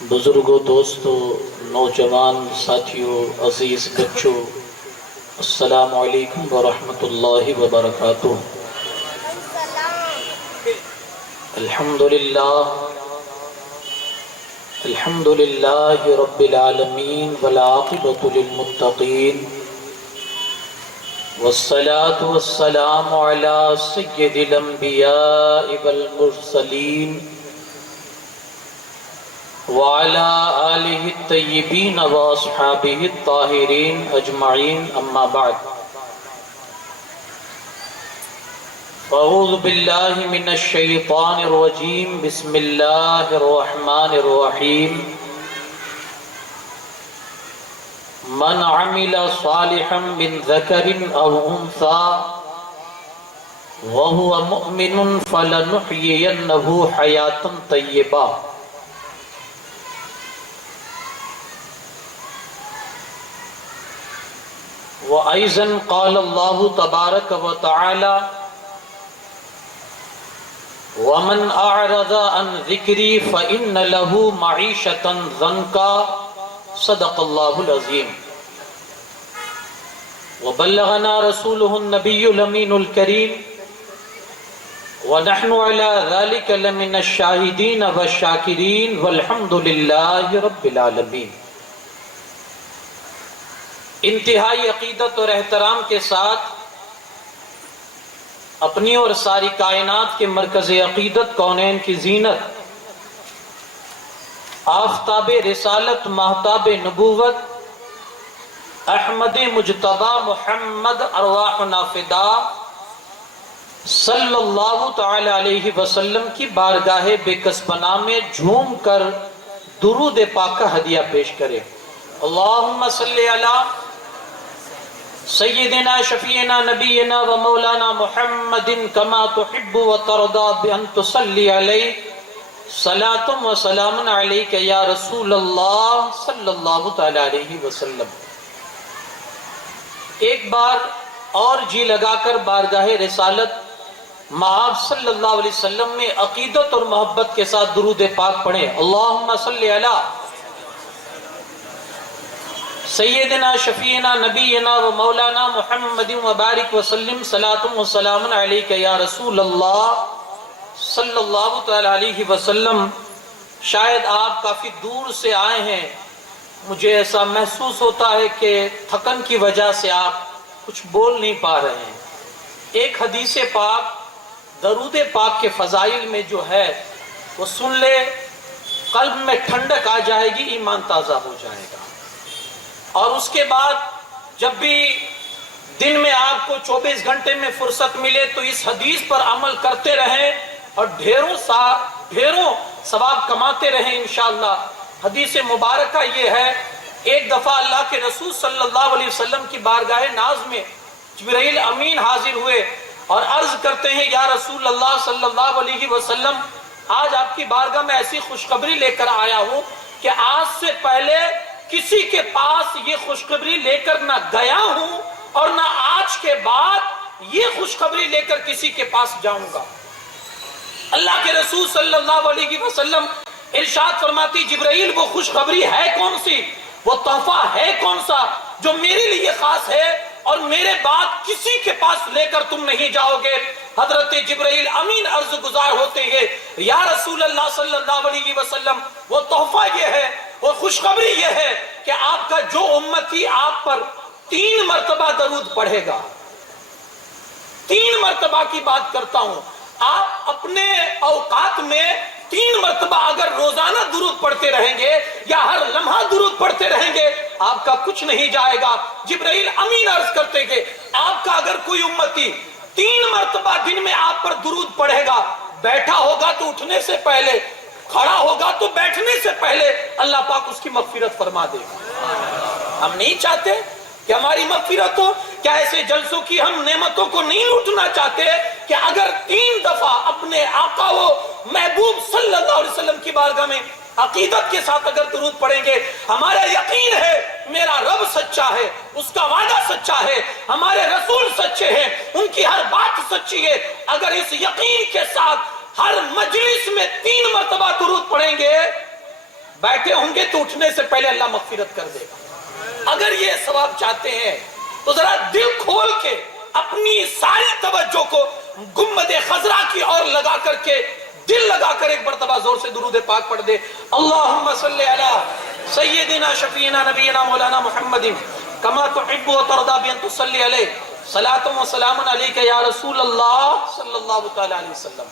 بزرگوں، دوستوں، نوجوان ساتھیوں، عزیز بچوں، السلام علیکم ورحمۃ اللہ وبرکاتہ۔ الحمد للہ رب العالمین والعاقبۃ للمتقین، والصلاة والسلام علی سید الانبیاء والمرسلین وعلى آلہ الطیبین واصحابہ الطاہرین اجمعین، اما بعد۔ اعوذ باللہ من الشیطان الرجیم، بسم اللہ الرحمن الرحیم۔ من عمل صالحا من ذکر او انثى وهو مؤمن فلنحیینہ حیاتا طیبہ۔ وأيضا قال الله تبارك وتعالى: ومن أعرض عن ذكري فإن له معيشة ضنكا۔ صدق الله العظيم۔ وبلغنا رسوله النبي الأمين الكريم، ونحن على ذلك لمن الشاهدين والشاكرين، والحمد لله رب العالمين۔ انتہائی عقیدت اور احترام کے ساتھ اپنی اور ساری کائنات کے مرکز عقیدت، کونین کی زینت، آفتاب رسالت، ماہتاب نبوت، احمد مجتبی محمد ارواحنا فدا صلی اللہ تعالی علیہ وسلم کی بارگاہ بے کس پناہ میں جھوم کر درود پاک کا ہدیہ پیش کرے۔ اللہم صلی علی سیدنا شفیعنا نبینا و مولانا محمد کما تحب و ترضا بان تصلی علیہ صلاۃ و سلام علیک یا رسول اللہ صلی اللہ تعالی علیہ وسلم۔ ایک بار اور جی لگا کر بارگاہ رسالت مآب صلی اللہ علیہ وسلم میں عقیدت اور محبت کے ساتھ درود پاک پڑھیں۔ اللہم صلی علی سیدنا شفیعنا نبینا و مولانا محمد وبارک وسلم صلاۃ و سلام علیک یا رسول اللہ صلی اللہ تعالی علیہ وسلم۔ شاید آپ کافی دور سے آئے ہیں، مجھے ایسا محسوس ہوتا ہے کہ تھکن کی وجہ سے آپ کچھ بول نہیں پا رہے ہیں۔ ایک حدیث پاک، درود پاک کے فضائل میں جو ہے وہ سن لے، قلب میں ٹھنڈک آ جائے گی، ایمان تازہ ہو جائے گا۔ اور اس کے بعد جب بھی دن میں آپ کو 24 گھنٹے میں فرصت ملے تو اس حدیث پر عمل کرتے رہیں اور ڈھیروں ثواب کماتے رہیں انشاءاللہ۔ حدیث مبارکہ یہ ہے، ایک دفعہ اللہ کے رسول صلی اللہ علیہ وسلم کی بارگاہ ناز میں جبرائیل امین حاضر ہوئے اور عرض کرتے ہیں، یا رسول اللہ صلی اللہ علیہ وسلم، آج آپ کی بارگاہ میں ایسی خوشخبری لے کر آیا ہوں کہ آج سے پہلے کسی کے پاس یہ خوشخبری لے کر نہ گیا ہوں اور نہ آج کے بعد یہ خوشخبری لے کر کسی کے پاس جاؤں گا۔ اللہ کے رسول صلی اللہ علیہ وسلم ارشاد فرماتی، جبرائیل وہ خوشخبری ہے کون سی، وہ تحفہ ہے کون سا جو میرے لیے خاص ہے اور میرے بعد کسی کے پاس لے کر تم نہیں جاؤ گے؟ حضرت جبرائیل امین عرض گزار ہوتے ہیں، یا رسول اللہ صلی اللہ علیہ وسلم، وہ تحفہ یہ ہے، وہ خوشخبری یہ ہے کہ آپ کا جو امتی آپ پر 3 مرتبہ درود پڑھے گا، 3 مرتبہ کی بات کرتا ہوں، آپ اپنے اوقات میں 3 مرتبہ اگر روزانہ درود پڑھتے رہیں گے یا ہر لمحہ درود پڑھتے رہیں گے، آپ کا کچھ نہیں جائے گا۔ جبرائیل امین عرض کرتے ہیں، آپ کا اگر کوئی امتی 3 مرتبہ دن میں آپ پر درود پڑھے گا، بیٹھا ہوگا تو اٹھنے سے پہلے، کھڑا ہوگا تو بیٹھنے سے پہلے اللہ پاک اس کی مغفرت فرما دے گا۔ ہم نہیں چاہتے کہ ہماری مغفرت ہو؟ کیا ایسے جلسوں کی ہم نعمتوں کو نہیں لوٹنا چاہتے کہ اگر 3 دفعہ اپنے آقا و محبوب صلی اللہ علیہ وسلم کی بارگاہ میں عقیدت کے ساتھ اگر درود پڑھیں گے، ہمارا یقین ہے میرا رب سچا ہے، اس کا وعدہ سچا ہے، ہمارے رسول سچے ہیں، ان کی ہر بات سچی ہے، اگر اس یقین کے ساتھ ہر مجلس میں 3 مرتبہ درود پڑھیں گے، بیٹھے ہوں گے تو اٹھنے سے پہلے اللہ مغفرت کر دے گا۔ اگر یہ ثواب چاہتے ہیں تو ذرا دل کھول کے اپنی ساری توجہ کو گنبد خضرا کی اور لگا کر کے دل لگا کر ایک مرتبہ زور سے درود پاک پڑھ دے۔ اللہم صلی علی سیدنا شفیعنا نبینا مولانا محمد کما تحب و ترضى بان تصلی علیہ صلاۃ و سلام علیک یا رسول اللہ صلی اللہ تعالی علیہ وسلم۔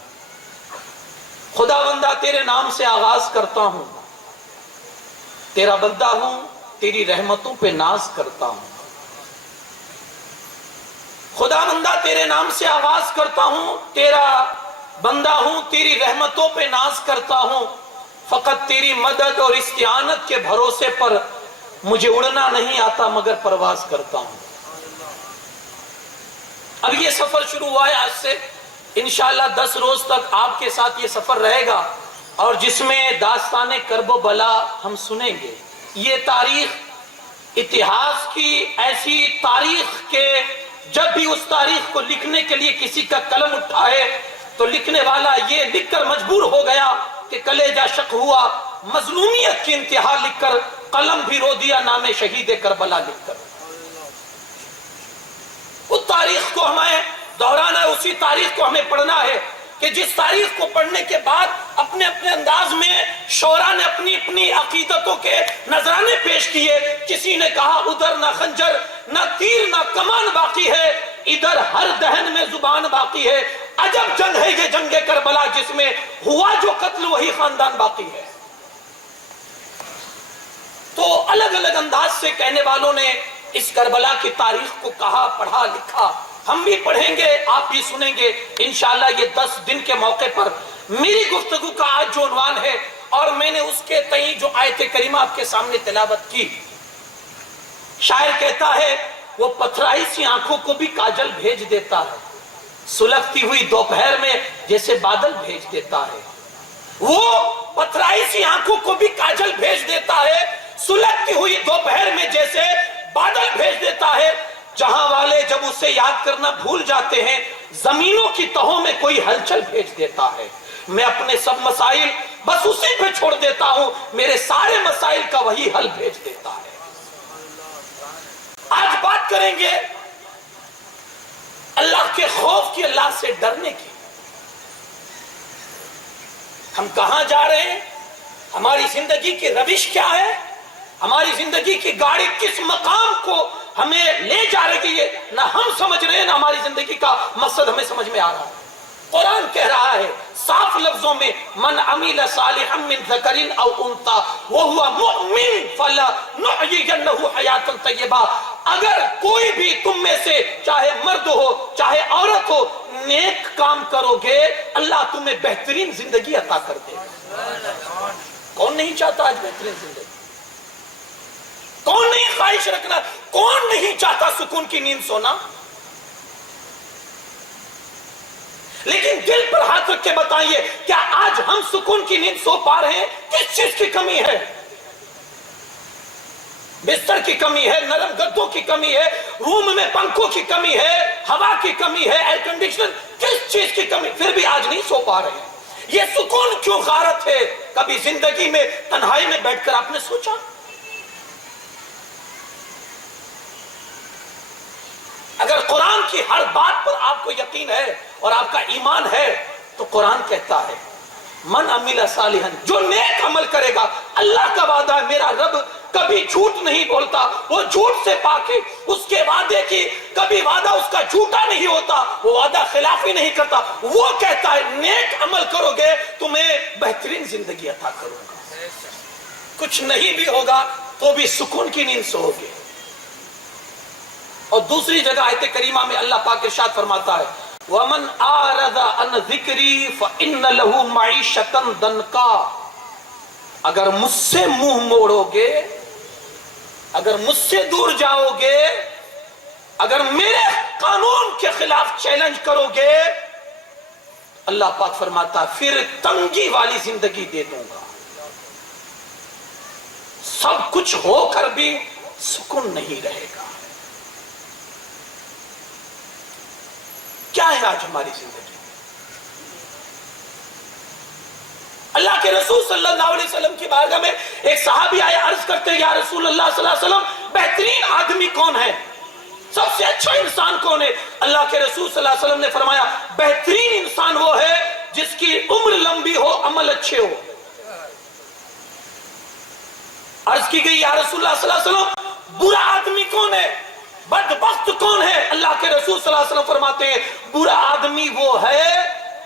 خدا بندہ تیرے نام سے آغاز کرتا ہوں، تیرا بندہ ہوں، تیری رحمتوں پہ ناز کرتا ہوں۔ خدا بندہ تیرے نام سے آغاز کرتا ہوں، تیرا بندہ ہوں، تیری رحمتوں پہ ناز کرتا ہوں، فقط تیری مدد اور استعانت کے بھروسے پر مجھے اڑنا نہیں آتا مگر پرواز کرتا ہوں۔ اب یہ سفر شروع ہوا ہے آج سے، انشاءاللہ 10 روز تک آپ کے ساتھ یہ سفر رہے گا، اور جس میں داستان کرب و بلا ہم سنیں گے۔ یہ تاریخ اتہاس کی ایسی تاریخ کے جب بھی اس تاریخ کو لکھنے کے لیے کسی کا قلم اٹھائے تو لکھنے والا یہ لکھ کر مجبور ہو گیا کہ کلیجہ شق ہوا، مظلومیت کی انتہا لکھ کر قلم بھی رو دیا نام شہید کربلا لکھ کر۔ اس تاریخ کو ہمیں دہرانا ہے، اسی تاریخ کو ہمیں پڑھنا ہے کہ جس تاریخ کو پڑھنے کے بعد اپنے اپنے انداز میں شعراء نے اپنی اپنی عقیدتوں کے نذرانے پیش کیے۔ کسی نے کہا ادھر نہ خنجر نہ تیر نہ کمان باقی ہے، ادھر ہر دہن میں زبان باقی ہے، عجب جنگ ہے یہ جنگ کربلا، جس میں ہوا جو قتل وہی خاندان باقی ہے۔ تو الگ الگ انداز سے کہنے والوں نے اس کربلا کی تاریخ کو کہا، پڑھا، لکھا۔ ہم بھی پڑھیں گے، آپ بھی سنیں گے انشاءاللہ۔ یہ 10 دن کے موقع پر میری گفتگو کا آج جو عنوان ہے، اور میں نے اس کے تئیں جو آیت کریمہ آپ کے سامنے تلاوت کی، شاعر کہتا ہے وہ پتھرائی سی آنکھوں کو بھی کاجل بھیج دیتا ہے، سلگتی ہوئی دوپہر میں جیسے بادل بھیج دیتا ہے۔ وہ پتھرائی سی آنکھوں کو بھی کاجل بھیج دیتا ہے، سلگتی ہوئی دوپہر میں جیسے بادل بھیج دیتا ہے۔ جہاں والے جب اسے یاد کرنا بھول جاتے ہیں، زمینوں کی تہوں میں کوئی ہلچل بھیج دیتا ہے۔ میں اپنے سب مسائل بس اسی پہ چھوڑ دیتا ہوں، میرے سارے مسائل کا وہی حل بھیج دیتا ہے۔ آج بات کریں گے اللہ کے خوف کی، اللہ سے ڈرنے کی۔ ہم کہاں جا رہے ہیں؟ ہماری زندگی کی روش کیا ہے؟ ہماری زندگی کی گاڑی کس مقام کو ہمیں لے جا رہی ہے؟ نہ ہم سمجھ رہے ہیں، نہ ہماری زندگی کا مقصد ہمیں سمجھ میں آ رہا ہے۔ قرآن کہہ رہا ہے صاف لفظوں میں، من عمل صالحا من ذکر او انثى وهو مؤمن فلنحيينه حیاتا طیبہ۔ اگر کوئی بھی تم میں سے چاہے مرد ہو چاہے عورت ہو نیک کام کرو گے، اللہ تمہیں بہترین زندگی عطا کر دے گا۔ کون نہیں چاہتا آج بہترین زندگی؟ کون نہیں خواہش رکھنا؟ کون نہیں چاہتا سکون کی نیند سونا؟ لیکن دل پر ہاتھ رکھ کے بتائیے، کیا آج ہم سکون کی نیند سو پا رہے ہیں؟ کس چیز کی کمی ہے؟ بستر کی کمی ہے، نرم گدوں کی کمی ہے، روم میں پنکھوں کی کمی ہے، ہوا کی کمی ہے، ایئر کنڈیشنر، کس چیز کی کمی؟ پھر بھی آج نہیں سو پا رہے ہیں۔ یہ سکون کیوں غارت ہے؟ کبھی زندگی میں تنہائی میں بیٹھ کر آپ نے سوچا؟ اگر قرآن کی ہر بات پر آپ کو یقین ہے اور آپ کا ایمان ہے تو قرآن کہتا ہے من عمل صالحا، جو نیک عمل کرے گا، اللہ کا وعدہ ہے، میرا رب کبھی جھوٹ نہیں بولتا، وہ جھوٹ سے پاک ہے، اس کے وعدے کی کبھی وعدہ اس کا جھوٹا نہیں ہوتا، وہ وعدہ خلافی نہیں کرتا۔ وہ کہتا ہے نیک عمل کرو گے تمہیں بہترین زندگی عطا کروں گا، کچھ نہیں بھی ہوگا تو بھی سکون کی نیند سو گے۔ اور دوسری جگہ آیت کریمہ میں اللہ پاک ارشاد فرماتا ہے وَمَنْ أَعْرَضَ عَنْ ذِكْرِي فَإِنَّ لَهُ مَعِيشَةً ضَنْكًا۔ اگر مجھ سے منہ موڑو گے، اگر مجھ سے دور جاؤ گے، اگر میرے قانون کے خلاف چیلنج کرو گے، اللہ پاک فرماتا پھر تنگی والی زندگی دے دوں گا۔ سب کچھ ہو کر بھی سکون نہیں رہے گا۔ کیا ہے آج ہماری زندگی؟ اللہ کے رسول صلی اللہ علیہ وسلم کی بارگاہ میں ایک صحابی آئے، عرض کرتے ہیں یا رسول اللہ صلی اللہ علیہ وسلم بہترین آدمی کون ہے، سب سے اچھا انسان کون ہے؟ اللہ کے رسول صلی اللہ علیہ وسلم نے فرمایا بہترین انسان وہ ہے جس کی عمر لمبی ہو، عمل اچھے ہو۔ عرض کی گئی یا رسول اللہ صلی اللہ علیہ وسلم برا آدمی کون ہے، بدبخت کون ہے؟ اللہ کے رسول صلی اللہ علیہ وسلم فرماتے ہیں برا آدمی وہ ہے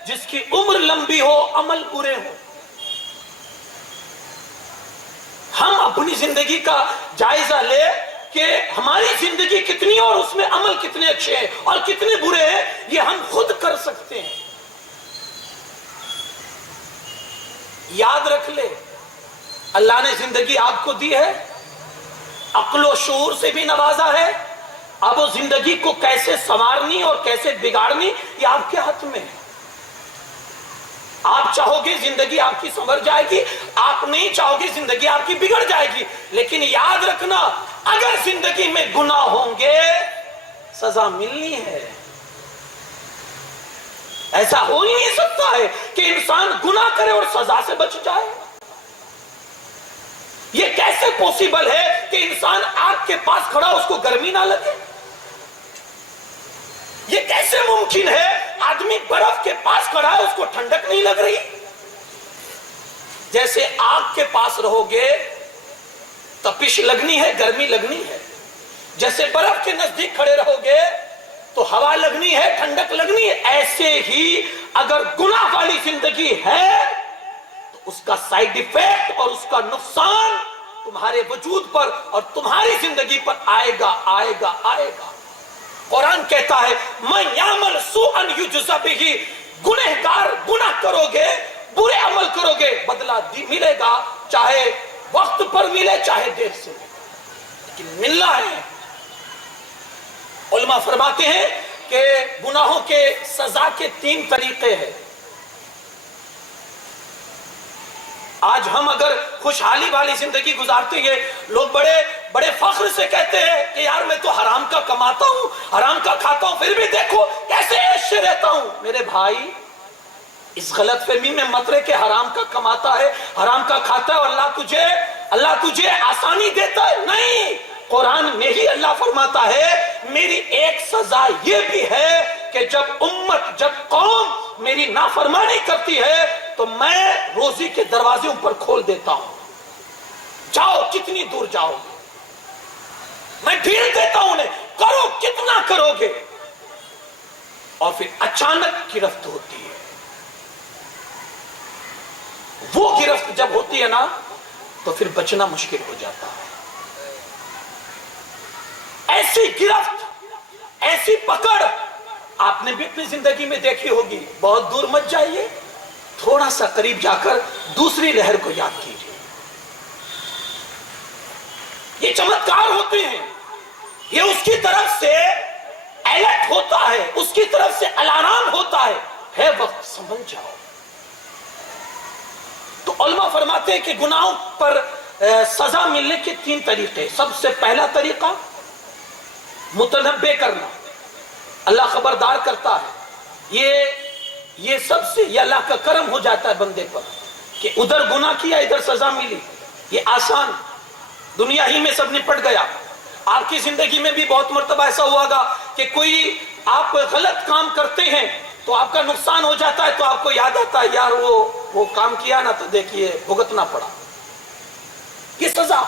جس کی عمر لمبی ہو، عمل برے ہو۔ ہم اپنی زندگی کا جائزہ لے کہ ہماری زندگی کتنی اور اس میں عمل کتنے اچھے ہیں اور کتنے برے ہیں، یہ ہم خود کر سکتے ہیں۔ یاد رکھ لے اللہ نے زندگی آپ کو دی ہے، عقل و شعور سے بھی نوازا ہے، اب وہ زندگی کو کیسے سنوارنی اور کیسے بگاڑنی یہ آپ کے ہاتھ میں ہے۔ آپ چاہو گے زندگی آپ کی سنور جائے گی، آپ نہیں چاہو گے زندگی آپ کی بگڑ جائے گی، لیکن یاد رکھنا اگر زندگی میں گناہ ہوں گے سزا ملنی ہے۔ ایسا ہو ہی نہیں سکتا ہے کہ انسان گناہ کرے اور سزا سے بچ جائے۔ یہ کیسے پوسیبل ہے کہ انسان آگ کے پاس کھڑا اس کو گرمی نہ لگے؟ یہ کیسے ممکن ہے آدمی برف کے پاس کھڑا ہے اس کو ٹھنڈک نہیں لگ رہی؟ جیسے آگ کے پاس رہو گے تپش لگنی ہے، گرمی لگنی ہے، جیسے برف کے نزدیک کھڑے رہو گے تو ہوا لگنی ہے، ٹھنڈک لگنی ہے، ایسے ہی اگر گناہ والی زندگی ہے تو اس کا سائیڈ ایفیکٹ اور اس کا نقصان تمہارے وجود پر اور تمہاری زندگی پر آئے گا آئے گا آئے گا۔ قرآن کہتا ہے مَن يَعْمَلْ سُوءًا يُجْزَ بِهِ، گنہگار گناہ کرو گے، برے عمل کرو گے، بدلہ ملے گا، چاہے وقت پر ملے چاہے دیر سے ملے، لیکن ملنا ہے۔ علماء فرماتے ہیں کہ گناہوں کے سزا کے 3 طریقے ہیں۔ آج ہم اگر خوشحالی والی زندگی گزارتے ہیں، لوگ بڑے فخر سے کہتے ہیں کہ یار میں تو حرام کا کماتا ہوں، حرام کا کھاتا ہوں، پھر بھی دیکھو کیسے عیش سے رہتا ہوں۔ میرے بھائی اس غلط فہمی میں مت رہے کہ حرام کا کماتا ہے، حرام کا کھاتا ہے اور اللہ تجھے آسانی دیتا ہے، نہیں۔ قرآن میں ہی اللہ فرماتا ہے میری ایک سزا یہ بھی ہے کہ جب قوم میری نافرمانی کرتی ہے تو میں روزی کے دروازے پر کھول دیتا ہوں، جاؤ کتنی دور جاؤ گے، میں ڈھیل دیتا ہوں انہیں، کرو کتنا کرو گے، اور پھر اچانک گرفت ہوتی ہے۔ وہ گرفت جب ہوتی ہے نا تو پھر بچنا مشکل ہو جاتا ہے۔ ایسی گرفت، ایسی پکڑ آپ نے بھی اپنی زندگی میں دیکھی ہوگی۔ بہت دور مت جائیے، تھوڑا سا قریب جا کر دوسری لہر کو یاد کیجیے۔ یہ چمتکار ہوتے ہیں، یہ اس کی طرف سے الرٹ ہوتا ہے، اس کی طرف سے الارم ہوتا ہے وقت سمجھ جاؤ۔ تو علماء فرماتے ہیں کہ گناہوں پر سزا ملنے کے 3 طریقے۔ سب سے پہلا طریقہ متنبہ کرنا، اللہ خبردار کرتا ہے، یہ سب سے یہ اللہ کا کرم ہو جاتا ہے بندے پر کہ ادھر گناہ کیا ادھر سزا ملی، یہ آسان، دنیا ہی میں سب نپٹ گیا۔ آپ کی زندگی میں بھی بہت مرتبہ ایسا ہوا گا کہ کوئی آپ غلط کام کرتے ہیں تو آپ کا نقصان ہو جاتا ہے تو آپ کو یاد آتا ہے یار وہ کام کیا نا تو دیکھیے بھگتنا پڑا، یہ سزا،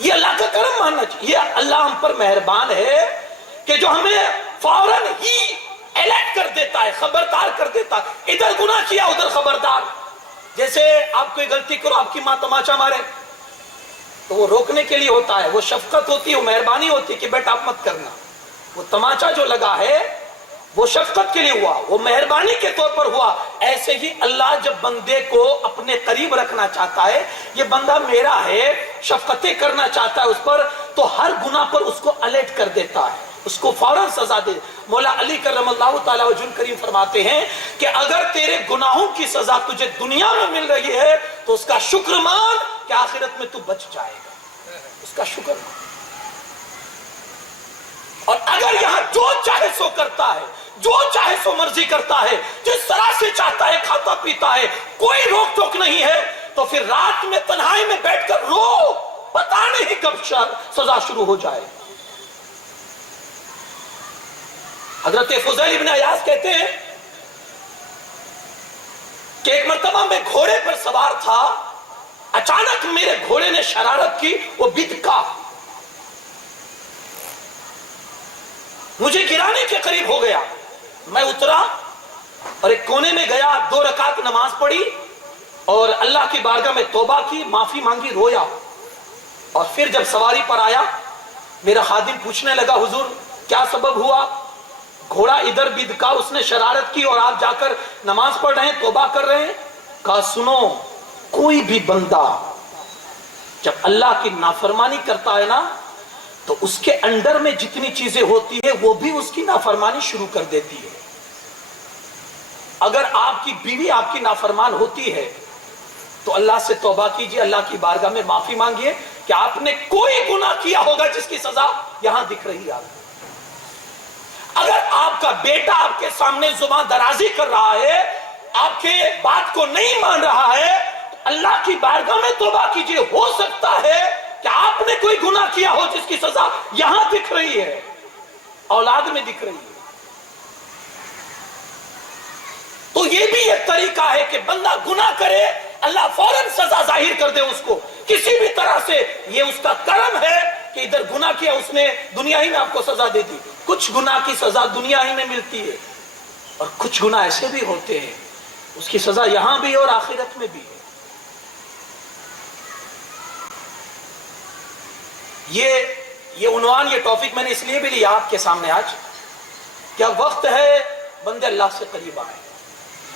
یہ اللہ کا کرم ماننا چاہیے۔ یہ اللہ ہم پر مہربان ہے کہ جو ہمیں فوراً ہی الرٹ کر دیتا ہے، خبردار کر دیتا ہے، ادھر گناہ کیا ادھر خبردار۔ جیسے آپ کوئی غلطی کرو، آپ کی ماں تماچا مارے تو وہ روکنے کے لیے ہوتا ہے، وہ شفقت ہوتی ہے، وہ مہربانی ہوتی ہے کہ بیٹا آپ مت کرنا۔ وہ تماچا جو لگا ہے وہ شفقت کے لیے ہوا، وہ مہربانی کے طور پر ہوا۔ ایسے ہی اللہ جب بندے کو اپنے قریب رکھنا چاہتا ہے، یہ بندہ میرا ہے، شفقتیں کرنا چاہتا ہے اس پر، تو ہر گناہ پر اس کو الرٹ کر دیتا ہے، اس کو فوراً سزا دے۔ مولا علی کرم اللہ تعالیٰ وجہ کریم فرماتے ہیں کہ اگر تیرے گناہوں کی سزا تجھے دنیا میں مل رہی ہے تو اس کا شکر مان کہ آخرت میں تو بچ جائے گا، اس کا شکر مان۔ اور اگر یہاں جو چاہے سو کرتا ہے، جو چاہے سو مرضی کرتا ہے، جس طرح سے چاہتا ہے کھاتا پیتا ہے، کوئی روک ٹوک نہیں ہے، تو پھر رات میں تنہائی میں بیٹھ کر رو، پتہ نہیں کب سزا شروع ہو جائے۔ حضرت فضیل ابن عیاض کہتے ہیں کہ ایک مرتبہ میں گھوڑے پر سوار تھا، اچانک میرے گھوڑے نے شرارت کی، وہ بدکا مجھے گرانے کے قریب ہو گیا۔ میں اترا اور ایک کونے میں گیا، 2 رکعت نماز پڑھی اور اللہ کی بارگاہ میں توبہ کی، معافی مانگی، رویا۔ اور پھر جب سواری پر آیا، میرا خادم پوچھنے لگا حضور کیا سبب ہوا؟ گھوڑا ادھر بدکا، اس نے شرارت کی اور آپ جا کر نماز پڑھ رہے ہیں، توبہ کر رہے ہیں۔ کہا سنو، کوئی بھی بندہ جب اللہ کی نافرمانی کرتا ہے نا تو اس کے اندر میں جتنی چیزیں ہوتی ہے وہ بھی اس کی نافرمانی شروع کر دیتی ہے۔ اگر آپ کی بیوی آپ کی نافرمان ہوتی ہے تو اللہ سے توبہ کیجئے، اللہ کی بارگاہ میں معافی مانگیے کہ آپ نے کوئی گناہ کیا ہوگا جس کی سزا یہاں دکھ رہی ہے۔ اگر آپ کا بیٹا آپ کے سامنے زبان درازی کر رہا ہے، آپ کے بات کو نہیں مان رہا ہے، تو اللہ کی بارگاہ میں توبہ کیجئے، ہو سکتا ہے کہ آپ نے کوئی گناہ کیا ہو جس کی سزا یہاں دکھ رہی ہے، اولاد میں دکھ رہی ہے۔ تو یہ بھی ایک طریقہ ہے کہ بندہ گناہ کرے، اللہ فوراً سزا ظاہر کر دے اس کو کسی بھی طرح سے۔ یہ اس کا کرم ہے کہ ادھر گناہ کیا، اس نے دنیا ہی میں آپ کو سزا دے دی۔ کچھ گناہ کی سزا دنیا ہی میں ملتی ہے اور کچھ گناہ ایسے بھی ہوتے ہیں اس کی سزا یہاں بھی اور آخرت میں بھی ہے۔ یہ عنوان، یہ ٹاپک میں نے اس لیے بھی لیا آپ کے سامنے آج، کیا وقت ہے بندے اللہ سے قریب آئے۔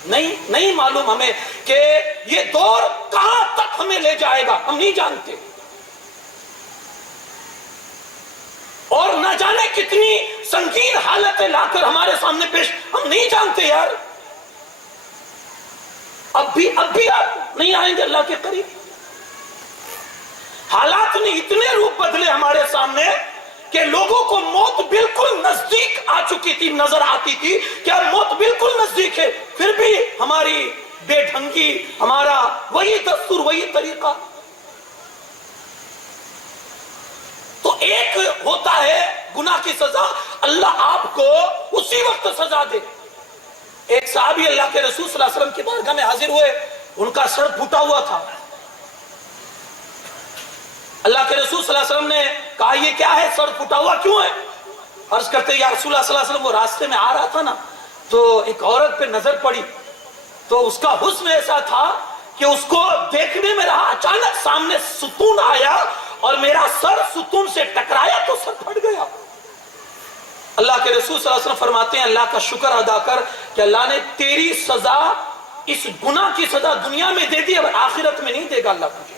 نہیں معلوم ہمیں کہ یہ دور کہاں تک ہمیں لے جائے گا، ہم نہیں جانتے، اور نہ جانے کتنی سنگین حالتیں لا کر ہمارے سامنے پیش، ہم نہیں جانتے یار۔ اب بھی آپ نہیں آئیں گے اللہ کے قریب۔ حالات نے اتنے روپ بدلے ہمارے سامنے کہ لوگوں کو موت بالکل نزدیک آ چکی تھی، نظر آتی تھی کہ اب موت بالکل نزدیک ہے، پھر بھی ہماری بے ڈھنگی، ہمارا وہی دستور، وہی طریقہ۔ تو ایک ہوتا ہے گناہ کی سزا، اللہ آپ کو اسی وقت سزا دے۔ ایک صحابی اللہ کے رسول صلی اللہ علیہ وسلم کی بارگاہ میں حاضر ہوئے، ان کا سر پھوٹا ہوا تھا۔ اللہ کے رسول صلی اللہ علیہ وسلم نے کہا یہ کیا ہے، سر پھوٹا ہوا کیوں ہے؟ عرض کرتے یا رسول اللہ صلی اللہ علیہ وسلم، وہ راستے میں آ رہا تھا نا تو ایک عورت پہ نظر پڑی، تو اس کا حسن ایسا تھا کہ اس کو دیکھنے میں رہا، اچانک سامنے ستون آیا اور میرا سر ستون سے ٹکرایا تو سر پھٹ گیا۔ اللہ کے رسول صلی اللہ علیہ وسلم فرماتے ہیں اللہ کا شکر ادا کر کہ اللہ نے تیری سزا، اس گناہ کی سزا دنیا میں دے دی، اب آخرت میں نہیں دے گا اللہ تجھے۔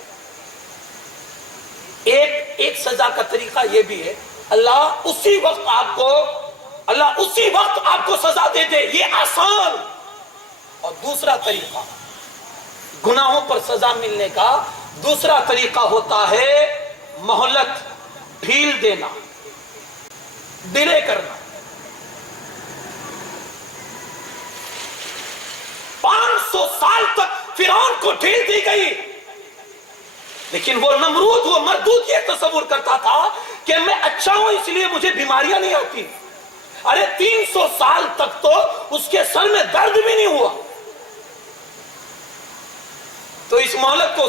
ایک سزا کا طریقہ یہ بھی ہے، اللہ اسی وقت آپ کو سزا دے دے، یہ آسان۔ اور دوسرا طریقہ گناہوں پر سزا ملنے کا دوسرا طریقہ ہوتا ہے مہلت، ڈھیل دینا، ڈیلے کرنا۔ 500 سال تک فرعون کو ڈھیل دی گئی، لیکن وہ نمرود، وہ مردود یہ تصور کرتا تھا کہ میں اچھا ہوں اس لیے مجھے بیماریاں نہیں آتی۔ ارے 300 سال تک تو اس کے سر میں درد بھی نہیں ہوا، تو اس مہلت کو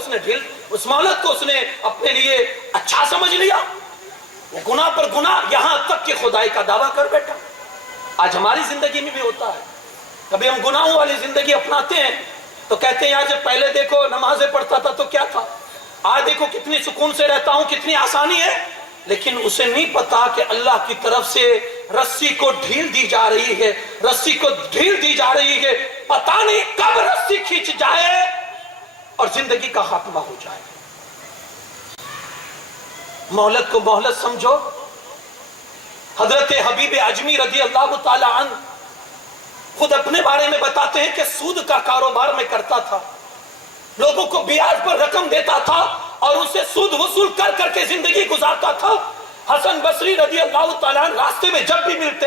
اس نے اپنے لیے اچھا سمجھ لیا۔ وہ گناہ پر گناہ، یہاں تک کہ خدائی کا دعویٰ کر بیٹھا۔ آج ہماری زندگی میں بھی ہوتا ہے، کبھی ہم گناہوں والی زندگی اپناتے ہیں تو کہتے ہیں یار جب پہلے دیکھو نمازیں پڑھتا تھا تو کیا تھا، آج دیکھو کتنی سکون سے رہتا ہوں، کتنی آسانی ہے۔ لیکن اسے نہیں پتا کہ اللہ کی طرف سے رسی کو ڈھیل دی جا رہی ہے، رسی کو ڈھیل دی جا رہی ہے، پتا نہیں کب رسی کھینچ جائے اور زندگی کا خاتمہ ہو جائے۔ مہلت کو مہلت سمجھو۔ حضرت حبیب اجمی رضی اللہ تعالی عنہ خود اپنے بارے میں بتاتے ہیں کہ سود کا کاروبار میں کرتا تھا، لوگوں کو بیاج پر رقم دیتا تھا اور اسے سود وصول کر کر کے زندگی گزارتا تھا۔ حسن بصری رضی اللہ تعالیٰ عنہ راستے میں جب بھی ملتے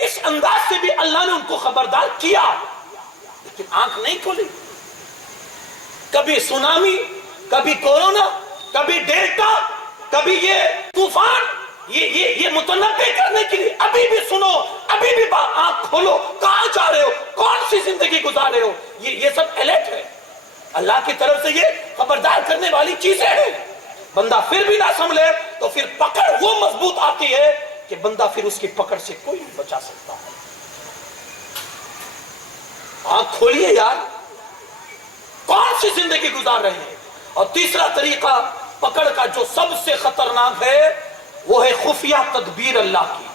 اس انداز سے بھی اللہ نے ان کو خبردار کیا، لیکن آنکھ نہیں کھولی۔ کبھی سونامی، کبھی کورونا، کبھی ڈیلٹا، کبھی یہ طوفان، یہ متنبع کرنے کے لیے ابھی بھی سنو، ابھی بھی آنکھ کھولو، کہاں جا رہے ہو، کون سی زندگی گزار رہے ہو، یہ سب الرٹ ہے، اللہ کی طرف سے یہ خبردار کرنے والی چیزیں ہیں۔ بندہ پھر بھی نہ سنبھلے تو پھر پکڑ وہ مضبوط آتی ہے کہ بندہ پھر اس کی پکڑ سے کوئی نہیں بچا سکتا ہے۔ آنکھ کھولیے یار، کون سی زندگی گزار رہے ہیں۔ اور تیسرا طریقہ پکڑ کا جو سب سے خطرناک ہے وہ ہے خفیہ تدبیر اللہ کی۔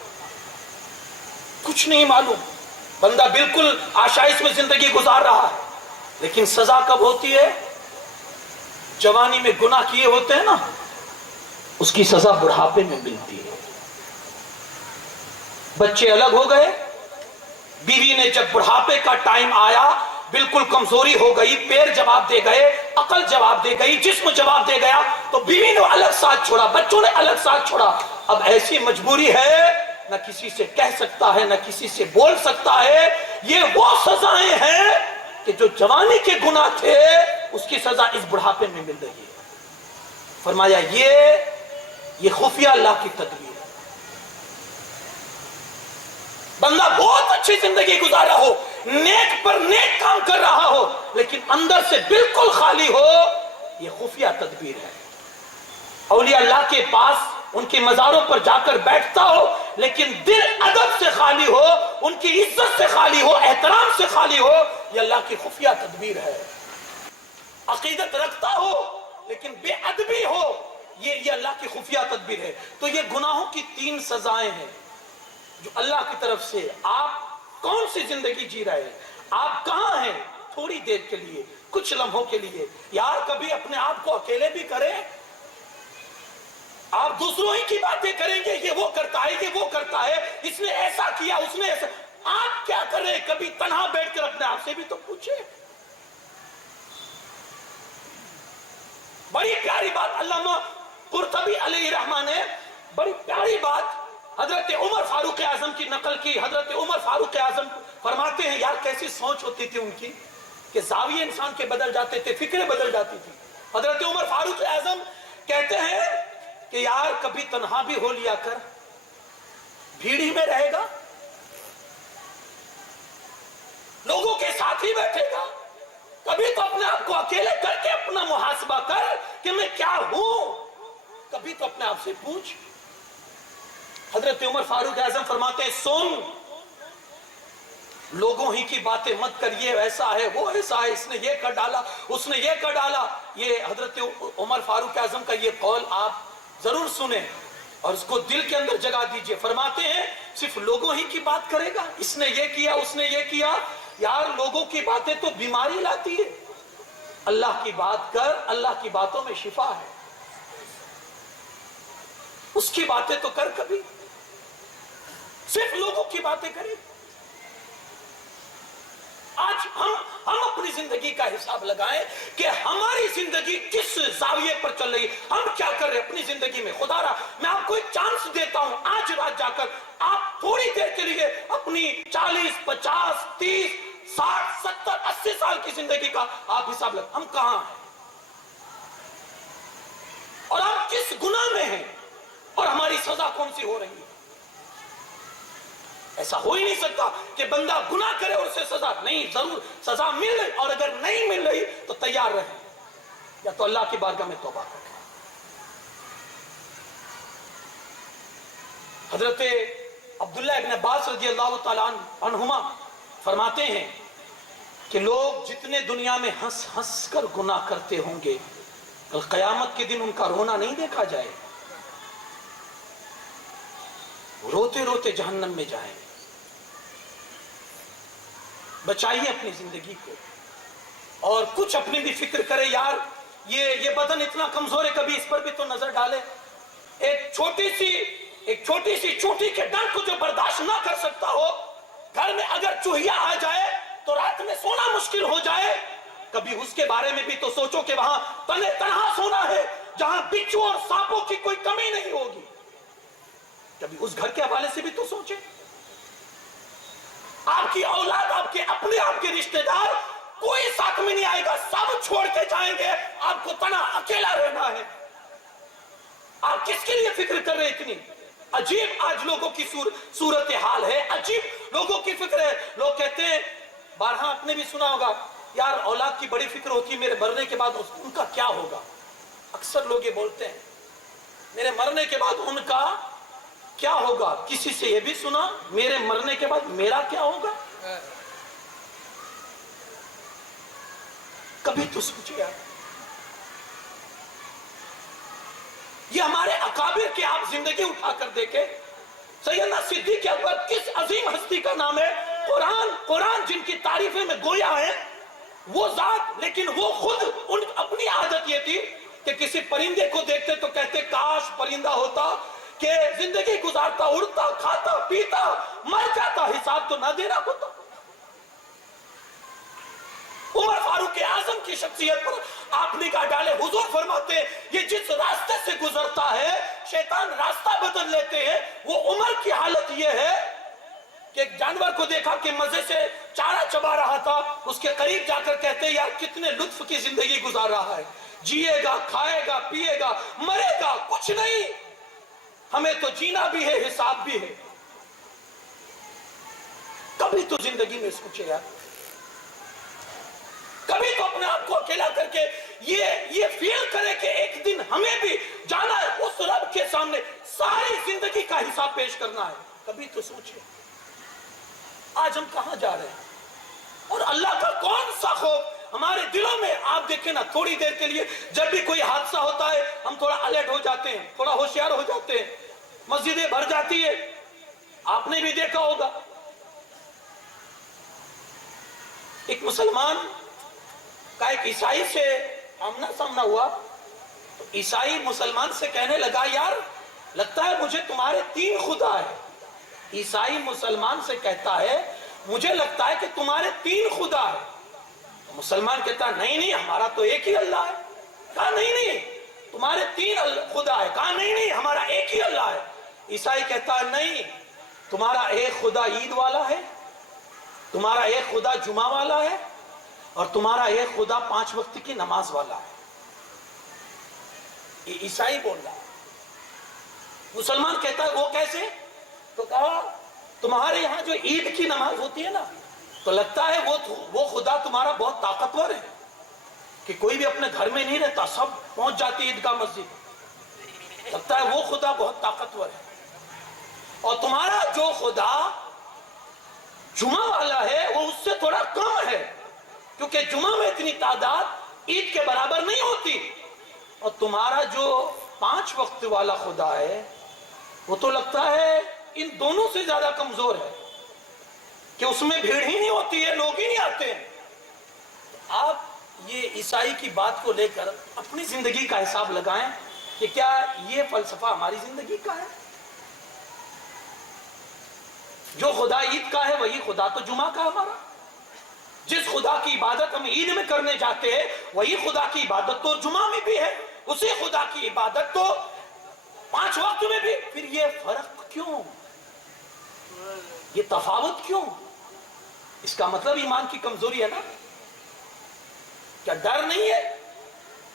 کچھ نہیں معلوم، بندہ بالکل آشائش میں زندگی گزار رہا ہے، لیکن سزا کب ہوتی ہے؟ جوانی میں گناہ کیے ہوتے ہیں نا، اس کی سزا بڑھاپے میں ملتی ہے۔ بچے الگ ہو گئے، بیوی نے جب بڑھاپے کا ٹائم آیا، بالکل کمزوری ہو گئی، پیر جواب دے گئے، عقل جواب دے گئی، جسم جواب دے گیا، تو بیوی نے الگ ساتھ چھوڑا، بچوں نے الگ ساتھ چھوڑا۔ اب ایسی مجبوری ہے، نہ کسی سے کہہ سکتا ہے، نہ کسی سے بول سکتا ہے۔ یہ وہ سزائیں ہیں کہ جو جوانی کے گناہ تھے اس کی سزا اس بڑھاپے میں مل رہی ہے۔ فرمایا یہ خفیہ اللہ کی تدبیر ہے۔ بندہ بہت اچھی زندگی گزارا ہو، نیک پر نیک کام کر رہا ہو، لیکن اندر سے بالکل خالی ہو، یہ خفیہ تدبیر ہے۔ اولیاء اللہ کے پاس ان کے مزاروں پر جا کر بیٹھتا ہو، لیکن دل ادب سے خالی ہو، ان کی عزت سے خالی ہو، احترام سے خالی ہو، یہ اللہ کی خفیہ تدبیر ہے۔ عقیدت رکھتا ہو لیکن بے ادبی ہو، یہ اللہ کی خفیہ تدبیر ہے۔ تو یہ گناہوں کی 3 سزائیں ہیں جو اللہ کی طرف سے۔ آپ کون سی زندگی جی رہے ہیں؟ آپ کہاں ہیں؟ تھوڑی دیر کے لیے، کچھ لمحوں کے لیے یار کبھی اپنے آپ کو اکیلے بھی کریں۔ آپ دوسروں ہی کی باتیں کریں گے، یہ وہ کرتا ہے، یہ وہ کرتا ہے، اس نے ایسا کیا، اس نے ایسا۔ آپ کیا کریں؟ کبھی تنہا بیٹھ کر اپنے آپ سے بھی تو پوچھیں۔ بڑی پیاری بات علامہ قرطبی علیہ رحمہ نے بڑی پیاری بات حضرت عمر فاروق اعظم کی نقل کی۔ حضرت عمر فاروق اعظم فرماتے ہیں، یار کیسی سوچ ہوتی تھی ان کی کہ زاویے انسان کے بدل جاتے تھے، فکریں بدل جاتی تھی۔ حضرت عمر فاروق اعظم کہتے ہیں کہ یار کبھی تنہا بھی ہو لیا کر، بھیڑ ہی میں رہے گا، لوگوں کے ساتھ ہی بیٹھے گا، کبھی تو اپنے آپ کو اکیلے کر کے اپنا محاسبہ کر کہ میں کیا ہوں، کبھی تو اپنے آپ سے پوچھ۔ حضرت عمر فاروق اعظم فرماتے ہیں، سن، لوگوں ہی کی باتیں مت کر، یہ ایسا ہے، وہ ایسا ہے، اس نے یہ کر ڈالا، اس نے یہ کر ڈالا۔ یہ حضرت عمر فاروق اعظم کا یہ قول آپ ضرور سنیں اور اس کو دل کے اندر جگہ دیجئے۔ فرماتے ہیں صرف لوگوں ہی کی بات کرے گا، اس نے یہ کیا، اس نے یہ کیا، یار لوگوں کی باتیں تو بیماری لاتی ہے، اللہ کی بات کر، اللہ کی باتوں میں شفا ہے، اس کی باتیں تو کر، کبھی صرف لوگوں کی باتیں کریں۔ آج ہم اپنی زندگی کا حساب لگائیں کہ ہماری زندگی کس زاویے پر چل رہی ہے، ہم کیا کر رہے ہیں اپنی زندگی میں۔ خدا را میں آپ کو ایک چانس دیتا ہوں، آج رات جا کر آپ تھوڑی دیر کے لیے اپنی 40 50 30 60 70 80 سال کی زندگی کا آپ حساب لگائیں، ہم کہاں ہیں اور آپ کس گناہ میں ہیں اور ہماری سزا کون سی ہو رہی ہے۔ ایسا ہو ہی نہیں سکتا کہ بندہ گناہ کرے اور اسے سزا نہیں، ضرور سزا مل رہی، اور اگر نہیں مل رہی تو تیار رہیں، یا تو اللہ کی بارگاہ میں توبہ کریں۔ حضرت عبداللہ ابن عباس رضی اللہ تعالیٰ عنہما فرماتے ہیں کہ لوگ جتنے دنیا میں ہنس ہنس کر گناہ کرتے ہوں گے، کل قیامت کے دن ان کا رونا نہیں دیکھا جائے، روتے روتے جہنم میں جائیں۔ بچائیے اپنی زندگی کو اور کچھ اپنی بھی فکر کرے، یار یہ بدن اتنا کمزور ہے، کبھی اس پر بھی تو نظر ڈالے۔ ایک چھوٹی سی چوٹی کے ڈر کو جو برداشت نہ کر سکتا ہو، گھر میں اگر چوہیا آ جائے تو رات میں سونا مشکل ہو جائے، کبھی اس کے بارے میں بھی تو سوچو کہ وہاں تنے تنہا سونا ہے جہاں بچھو اور سانپوں کی کوئی کمی نہیں ہوگی، کبھی اس گھر کے حوالے سے بھی تو سوچے۔ آپ کی اولاد، آپ کے اپنے، آپ کے رشتہ دار، کوئی ساتھ میں نہیں آئے گا، سب چھوڑ کے جائیں گے، آپ کو تنہا اکیلا رہنا ہے۔ آپ کس کے لیے فکر کر رہے اتنی؟ عجیب آج لوگوں کی صورتحال ہے، عجیب لوگوں کی فکر ہے۔ لوگ کہتے ہیں، بارہا آپ نے بھی سنا ہوگا، یار اولاد کی بڑی فکر ہوتی ہے، میرے مرنے کے بعد ان کا کیا ہوگا۔ اکثر لوگ یہ بولتے ہیں میرے مرنے کے بعد ان کا کیا ہوگا۔ کسی سے یہ بھی سنا میرے مرنے کے بعد میرا کیا ہوگا؟ کبھی تو سوچے آپ، یہ ہمارے اکابر کی آپ زندگی اٹھا کر دیکھیں۔ سیدنا صدیق اکبر کس عظیم ہستی کا نام ہے، قرآن جن کی تعریفیں میں گویا ہے وہ ذات، لیکن وہ خود ان اپنی عادت یہ تھی کہ کسی پرندے کو دیکھتے تو کہتے کاش پرندہ ہوتا کہ زندگی گزارتا، اڑتا، کھاتا، پیتا، مر جاتا، حساب تو نہ دینا ہوتا۔ عمر فاروق اعظم کی شخصیت پر آپ نگاہ ڈالے، حضور فرماتے ہیں یہ جس راستے سے گزرتا ہے شیطان راستہ بدل لیتے ہیں۔ وہ عمر کی حالت یہ ہے کہ ایک جانور کو دیکھا کہ مزے سے چارہ چبا رہا تھا، اس کے قریب جا کر کہتے ہیں یار کتنے لطف کی زندگی گزار رہا ہے، جیے گا، کھائے گا، پیے گا، مرے گا، کچھ نہیں، ہمیں تو جینا بھی ہے، حساب بھی ہے۔ کبھی تو زندگی میں سوچے یار، کبھی تو اپنے آپ کو اکیلا کر کے یہ فیل کرے کہ ایک دن ہمیں بھی جانا ہے اس رب کے سامنے، ساری زندگی کا حساب پیش کرنا ہے۔ کبھی تو سوچے آج ہم کہاں جا رہے ہیں، اور اللہ کا کون سا خوف ہمارے دلوں میں۔ آپ دیکھیں نا، تھوڑی دیر کے لیے جب بھی کوئی حادثہ ہوتا ہے ہم تھوڑا الرٹ ہو جاتے ہیں، تھوڑا ہوشیار ہو جاتے ہیں، مسجدیں بھر جاتی ہے۔ آپ نے بھی دیکھا ہوگا ایک مسلمان کا ایک عیسائی سے آمنا سامنا ہوا، تو عیسائی مسلمان سے کہنے لگا یار لگتا ہے مجھے تمہارے 3 خدا ہے۔ عیسائی مسلمان سے کہتا ہے مجھے لگتا ہے کہ تمہارے 3 خدا ہے۔ تو مسلمان کہتا ہے نہیں ہمارا تو ایک ہی اللہ ہے۔ کہا نہیں تمہارے 3 خدا ہے۔ کہا نہیں ہمارا ایک ہی اللہ ہے۔ عیسائی کہتا ہے نہیں، تمہارا ایک خدا عید والا ہے، تمہارا ایک خدا جمعہ والا ہے، اور تمہارا ایک خدا 5 وقت کی نماز والا ہے۔ یہ عیسائی بول رہا ہے۔ مسلمان کہتا ہے وہ کیسے؟ تو کہا تمہارے یہاں جو عید کی نماز ہوتی ہے نا، تو لگتا ہے وہ خدا تمہارا بہت طاقتور ہے کہ کوئی بھی اپنے گھر میں نہیں رہتا، سب پہنچ جاتی عید کا مسجد، لگتا ہے وہ خدا بہت طاقتور ہے۔ اور تمہارا جو خدا جمعہ والا ہے وہ اس سے تھوڑا کم ہے، کیونکہ جمعہ میں اتنی تعداد عید کے برابر نہیں ہوتی۔ اور تمہارا جو 5 وقت والا خدا ہے وہ تو لگتا ہے ان دونوں سے زیادہ کمزور ہے کہ اس میں بھیڑ ہی نہیں ہوتی ہے، لوگ ہی نہیں آتے ہیں۔ آپ یہ عیسائی کی بات کو لے کر اپنی زندگی کا حساب لگائیں کہ کیا یہ فلسفہ ہماری زندگی کا ہے؟ جو خدا عید کا ہے وہی خدا تو جمعہ کا ہمارا۔ جس خدا کی عبادت ہم عید میں کرنے جاتے ہیں وہی خدا کی عبادت تو جمعہ میں بھی ہے، اسی خدا کی عبادت تو 5 وقت میں بھی۔ پھر یہ فرق کیوں، یہ تفاوت کیوں؟ اس کا مطلب ایمان کی کمزوری ہے نا۔ کیا ڈر نہیں ہے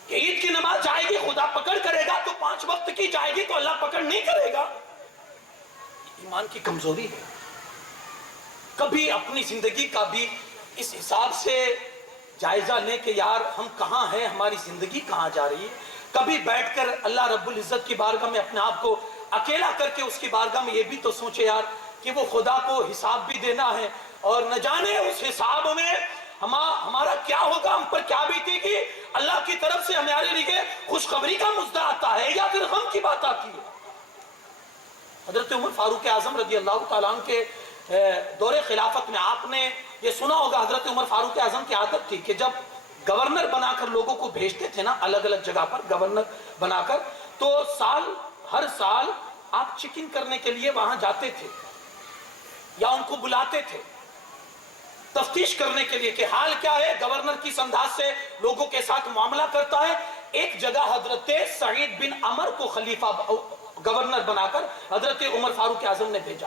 کہ عید کی نماز جائے گی خدا پکڑ کرے گا، تو 5 وقت کی جائے گی تو اللہ پکڑ نہیں کرے گا؟ ایمان کی کمزوری ہے۔ کبھی اپنی زندگی کا بھی اس حساب سے جائزہ لیں کہ یار ہم کہاں ہیں، ہماری زندگی کہاں جا رہی ہے۔ کبھی بیٹھ کر اللہ رب العزت کی بارگاہ میں اپنے آپ کو اکیلا کر کے اس کی بارگاہ میں یہ بھی تو سوچے یار کہ وہ خدا کو حساب بھی دینا ہے، اور نہ جانے اس حساب میں ہمارا کیا ہوگا، ہم پر کیا بیتے گی۔ اللہ کی طرف سے ہمارے لیے خوشخبری کا مژدہ آتا ہے یا پھر غم کی بات آتی ہے۔ حضرت عمر فاروق اعظم رضی اللہ تعالیٰ عنہ کے دور خلافت میں آپ نے یہ سنا ہوگا، حضرت عمر فاروق اعظم کی عادت تھی کہ جب گورنر بنا کر لوگوں کو بھیجتے تھے نا الگ الگ جگہ پر گورنر بنا کر، تو ہر سال آپ چیکنگ کرنے کے لیے وہاں جاتے تھے یا ان کو بلاتے تھے تفتیش کرنے کے لیے کہ حال کیا ہے، گورنر کس انداز سے لوگوں کے ساتھ معاملہ کرتا ہے۔ ایک جگہ حضرت سعید بن عمر کو خلیفہ گورنر بنا کر حضرت عمر فاروق اعظم نے بھیجا۔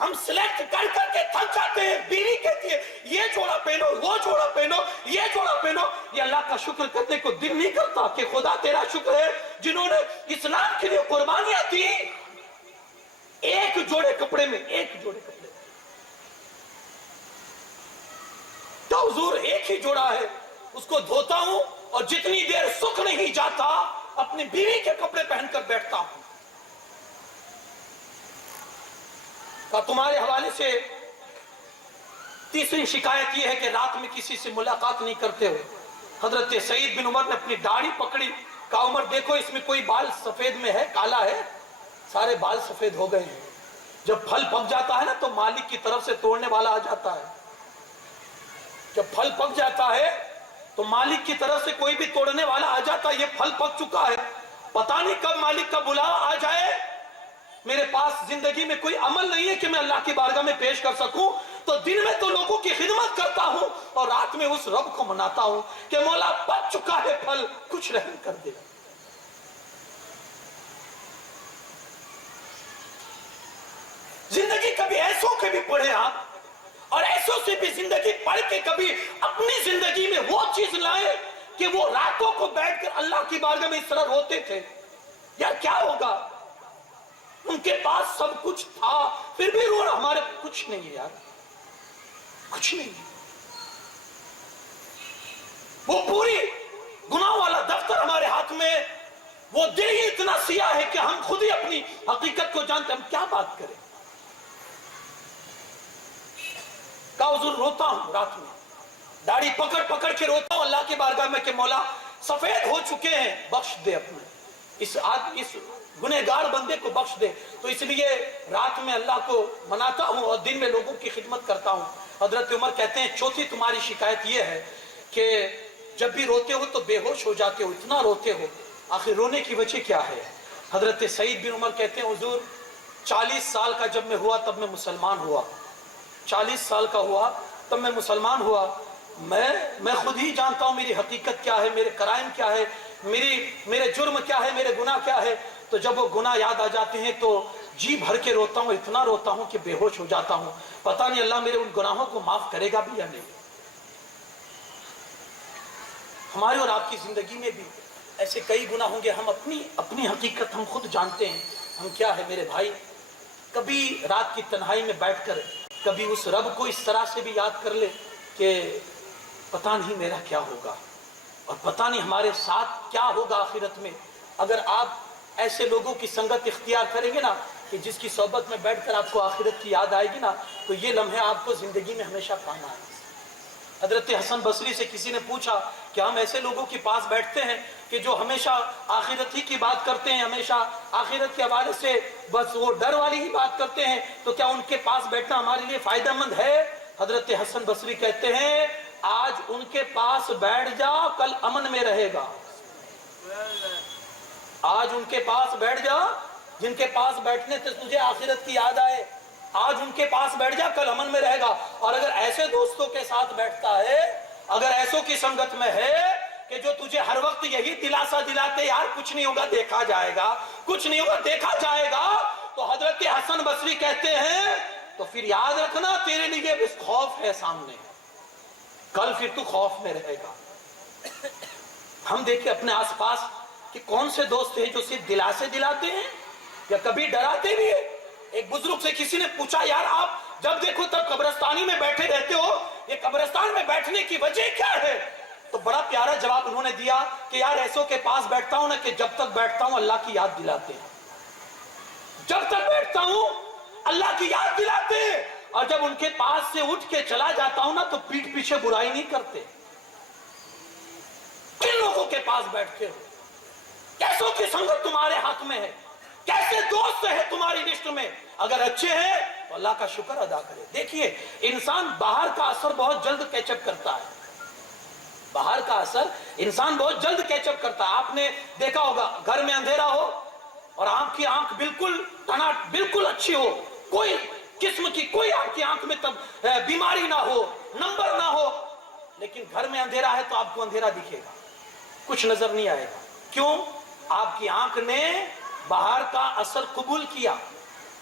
ہم سلیکٹ کر کر کے تھک جاتے ہیں. بیوی کہتی ہے یہ جوڑا پہنو, وہ جوڑا پہنو, یہ جوڑا پہنو. یہ اللہ کا شکر کرنے کو دل نہیں کرتا کہ خدا تیرا شکر ہے جنہوں نے اسلام کے لیے قربانیاں دی. ایک جوڑے کپڑے میں, ایک جوڑے کپڑے میں. تو حضور ایک ہی جوڑا ہے, اس کو دھوتا ہوں اور جتنی دیر سکھ نہیں جاتا اپنی بیوی کے کپڑے پہن کر بیٹھتا ہوں. تمہارے حوالے سے تیسری شکایت یہ ہے کہ رات میں کسی سے ملاقات نہیں کرتے ہو. حضرت سعید بن عمر نے اپنی داڑھی پکڑی, کہا عمر دیکھو اس میں کوئی بال سفید میں ہے, کالا ہے, سارے بال سفید ہو گئے ہیں. جب پھل پک جاتا ہے نا تو مالک کی طرف سے توڑنے والا آ جاتا ہے. جب پھل پک جاتا ہے تو مالک کی طرف سے کوئی بھی توڑنے والا آ جاتا ہے. یہ پھل پک چکا ہے, پتہ نہیں کب مالک کا بلاوا آ جائے. میرے پاس زندگی میں کوئی عمل نہیں ہے کہ میں اللہ کی بارگاہ میں پیش کر سکوں, تو دن میں تو لوگوں کی خدمت کرتا ہوں اور رات میں اس رب کو مناتا ہوں کہ مولا پک چکا ہے پھل, کچھ رحم کر دے. زندگی کبھی ایسوں کے بھی پڑھے آپ, اور ایسوں سے بھی زندگی پڑھ کے کبھی اپنی زندگی میں وہ چیز لائے کہ وہ راتوں کو بیٹھ کر اللہ کی بارگاہ میں اس طرح روتے تھے. یار کیا ہوگا, ان کے پاس سب کچھ تھا پھر بھی رونا. ہمارے کچھ نہیں ہے یار, کچھ نہیں ہے. وہ پوری گناہ والا دفتر ہمارے ہاتھ میں, وہ دل ہی اتنا سیاہ ہے کہ ہم خود ہی اپنی حقیقت کو جانتے, ہم کیا بات کریں. کہا حضور روتا ہوں رات میں, داڑھی پکڑ پکڑ کے روتا ہوں اللہ کی بارگاہ میں کہ مولا سفید ہو چکے ہیں, بخش دے اپنے اس گنہگار بندے کو بخش دے. تو اس لیے رات میں اللہ کو مناتا ہوں اور دن میں لوگوں کی خدمت کرتا ہوں. حضرت عمر کہتے ہیں چوتھی تمہاری شکایت یہ ہے کہ جب بھی روتے ہو تو بے ہوش ہو جاتے ہو, اتنا روتے ہو, آخر رونے کی وجہ کیا ہے. حضرت سعید بن عمر کہتے ہیں حضور 40 سال کا جب میں ہوا تب میں مسلمان ہوا, 40 سال کا ہوا تب میں مسلمان ہوا. میں خود ہی جانتا ہوں میری حقیقت کیا ہے, میرے کرائم کیا ہے, میرے جرم کیا ہے, میرے گناہ کیا ہے. تو جب وہ گناہ یاد آ جاتے ہیں تو جی بھر کے روتا ہوں, اتنا روتا ہوں کہ بے ہوش ہو جاتا ہوں. پتہ نہیں اللہ میرے ان گناہوں کو معاف کرے گا بھی یا نہیں. ہماری اور آپ کی زندگی میں بھی ایسے کئی گناہ ہوں گے. ہم اپنی حقیقت ہم خود جانتے ہیں ہم کیا ہے. میرے بھائی کبھی رات کی تنہائی میں بیٹھ کر کبھی اس رب کو اس طرح سے بھی یاد کر لے کہ پتہ نہیں میرا کیا ہوگا اور پتہ نہیں ہمارے ساتھ کیا ہوگا آخرت میں. اگر آپ ایسے لوگوں کی سنگت اختیار کریں گے نا کہ جس کی صحبت میں بیٹھ کر آپ کو آخرت کی یاد آئے گی نا, تو یہ لمحے آپ کو زندگی میں ہمیشہ کام آئے. حضرت حسن بصری سے کسی نے پوچھا کہ ہم ایسے لوگوں کے پاس بیٹھتے ہیں کہ جو ہمیشہ آخرت ہی کی بات کرتے ہیں, ہمیشہ آخرت کے حوالے سے بس وہ ڈر والی ہی بات کرتے ہیں, تو کیا ان کے پاس بیٹھنا ہمارے لیے فائدہ مند ہے. حضرت حسن بصری کہتے ہیں آج ان کے پاس بیٹھ جا کل امن میں رہے گا. آج ان کے پاس بیٹھ جا جن کے پاس بیٹھنے سے تجھے آخرت کی یاد آئے, آج ان کے پاس بیٹھ جا کل امن میں رہے گا. اور اگر ایسے دوستوں کے ساتھ بیٹھتا ہے, اگر ایسوں کی سنگت میں ہے کہ جو تجھے ہر وقت یہی دلاسا دلاتے یار کچھ نہیں ہوگا دیکھا جائے گا, کچھ نہیں ہوگا دیکھا جائے گا, تو حضرت حسن بصری کہتے ہیں تو پھر یاد رکھنا تیرے لیے بس خوف ہے سامنے, کل پھر تو خوف میں رہے گا. ہم دیکھیں اپنے آس پاس کہ کون سے دوست ہیں جو صرف دلاسے دلاتے ہیں یا کبھی ڈراتے بھی ہیں. ایک بزرگ سے کسی نے پوچھا یار آپ جب دیکھو تب قبرستانی میں بیٹھے رہتے ہو, یہ قبرستان میں بیٹھنے کی وجہ کیا ہے؟ تو بڑا پیارا جواب انہوں نے دیا کہ یار ایسوں کے پاس بیٹھتا ہوں نا کہ جب تک بیٹھتا ہوں اللہ کی یاد دلاتے ہیں, جب تک بیٹھتا ہوں اللہ کی یاد دلاتے ہیں, اور جب ان کے پاس سے اٹھ کے چلا جاتا ہوں نا تو پیٹھ پیچھے برائی نہیں کرتے. کن لوگوں کے پاس بیٹھتے ہو, کیسوں کی سنگت تمہارے ہاتھ میں ہے, کیسے دوست ہے تمہاری لسٹ میں؟ اگر اچھے ہیں تو اللہ کا شکر ادا کرے. دیکھیے انسان باہر کا اثر بہت جلد کیچ اپ کرتا ہے, باہر کا اثر انسان بہت جلد کیچ اپ کرتا ہے. آپ نے دیکھا ہوگا گھر میں اندھیرا ہو اور آپ کی آنکھ بالکل اچھی ہو, کوئی قسم کی کوئی آپ کی آنکھ میں تب بیماری نہ ہو, نمبر نہ ہو, لیکن گھر میں اندھیرا ہے تو آپ کو اندھیرا دکھے گا, کچھ نظر نہیں آئے گا. کیوں؟ آپ کی آنکھ نے باہر کا اثر قبول کیا.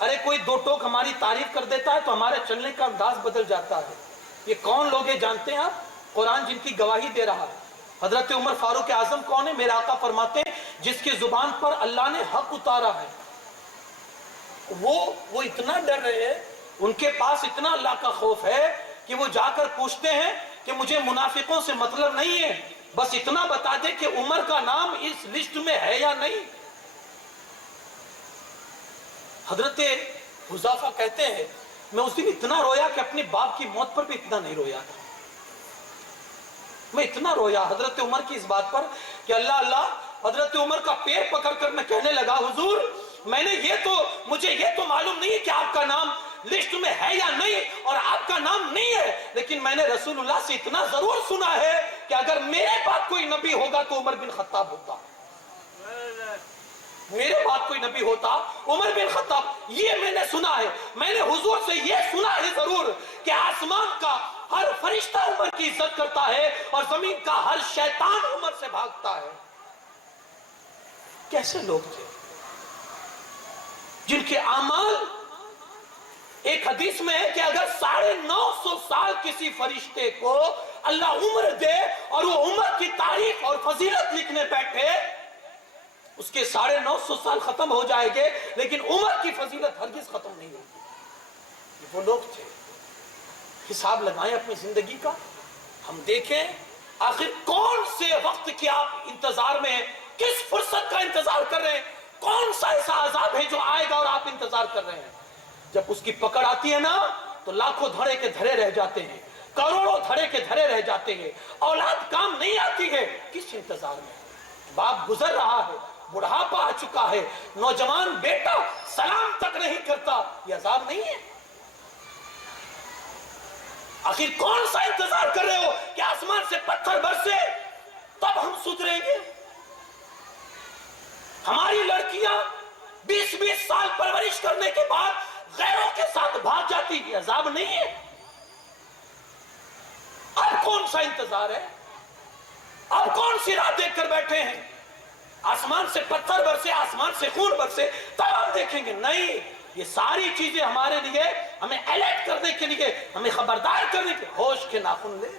ارے کوئی دو ٹوک ہماری تعریف کر دیتا ہے تو ہمارے چلنے کا انداز بدل جاتا ہے. یہ کون لوگ ہیں جانتے ہیں آپ؟ قرآن جن کی گواہی دے رہا ہے. حضرت عمر فاروق اعظم کون ہے؟ میرے آقا فرماتے ہیں جس کی زبان پر اللہ نے حق اتارا ہے. وہ اتنا ڈر رہے ہیں, ان کے پاس اتنا اللہ کا خوف ہے کہ وہ جا کر پوچھتے ہیں کہ مجھے منافقوں سے مطلب نہیں ہے, بس اتنا بتا دے کہ عمر کا نام اس لسٹ میں ہے یا نہیں. حضرت حذیفہ کہتے ہیں میں اس دن اتنا رویا کہ اپنے باپ کی موت پر بھی اتنا نہیں رویا تھا. میں اتنا رویا حضرت عمر کی اس بات پر کہ اللہ. حضرت عمر کا پیر پکڑ کر میں کہنے لگا حضور مجھے یہ تو معلوم نہیں ہے کہ آپ کا نام لسٹ میں ہے یا نہیں, اور آپ کا نام نہیں ہے, لیکن میں نے رسول اللہ سے اتنا ضرور سنا ہے کہ اگر میرے بعد کوئی نبی ہوگا تو عمر بن خطاب ہوتا. میرے بعد کوئی نبی ہوتا عمر بن خطاب. یہ میں نے سنا ہے. میں نے حضور سے یہ سنا ہے ضرور کہ آسمان کا ہر فرشتہ عمر کی عزت کرتا ہے اور زمین کا ہر شیطان عمر سے بھاگتا ہے. کیسے لوگ تھے جن کے اعمال, ایک حدیث میں ہے کہ اگر 950 سال کسی فرشتے کو اللہ عمر دے اور وہ عمر کی تاریخ اور فضیلت لکھنے بیٹھے, اس کے 950 سال ختم ہو جائیں گے لیکن عمر کی فضیلت ہرگز ختم نہیں ہوگی. یہ وہ لوگ تھے. حساب لگائیں اپنی زندگی کا, ہم دیکھیں آخر کون سے وقت کے آپ انتظار میں ہیں, کس فرصت کا انتظار کر رہے ہیں, کون سا ایسا عذاب ہے جو آئے گا اور آپ انتظار کر رہے ہیں. جب اس کی پکڑ آتی ہے نا تو لاکھوں دھڑے کے دھڑے رہ جاتے ہیں, کروڑوں دھڑے کے دھڑے رہ جاتے ہیں, اولاد کام نہیں آتی ہے. کس انتظار میں؟ باپ گزر رہا ہے, بڑھاپا آ چکا ہے, نوجوان بیٹا سلام تک نہیں کرتا. یہ عذاب نہیں ہے؟ آخر کون سا انتظار کر رہے ہو کہ آسمان سے پتھر برسے تب ہم سدھریں گے؟ ہماری لڑکیاں 20 سال پرورش کرنے کے بعد غیروں کے ساتھ بھاگ جاتی. یہ عذاب نہیں ہے؟ اب کون سا انتظار ہے؟ اب کون سی راہ دیکھ کر بیٹھے ہیں؟ آسمان سے پتھر برسے, آسمان سے خون برسے تب ہم دیکھیں گے. نہیں, یہ ساری چیزیں ہمارے لیے, ہمیں الرٹ کرنے کے لیے, ہمیں خبردار کرنے کے. ہوش کے ناخن لیں,